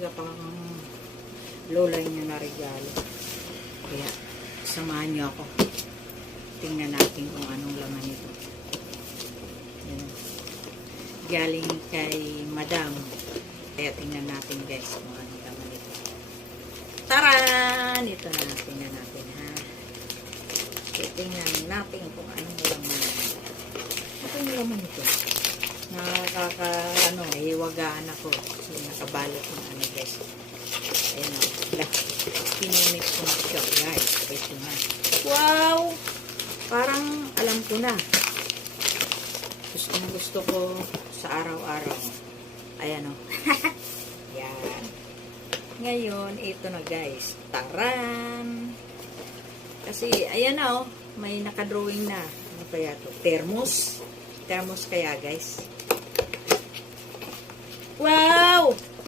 Tanggap ang lola niyo na regalo. Kaya, samahan niyo ako. Tingnan natin kung anong laman ito. Yan. Galing kay Madam. Kaya tingnan natin guys kung anong laman ito. Taran! Ito na, tingnan natin ha. So, tingnan natin kung anong laman. Ano yung laman ito? Hiwagaan ako. So, nakabalot ng ano guys. Ayun o. Pinunit ko na siya guys. Ito na. Wow! Parang alam ko na. Gusto ko sa araw-araw. Ayan o. Yan. Ngayon, ito na guys. Taran! Kasi, ayan na o. May nakadrawing na. Ano kaya to? Thermos. Thermos kaya guys. Wow!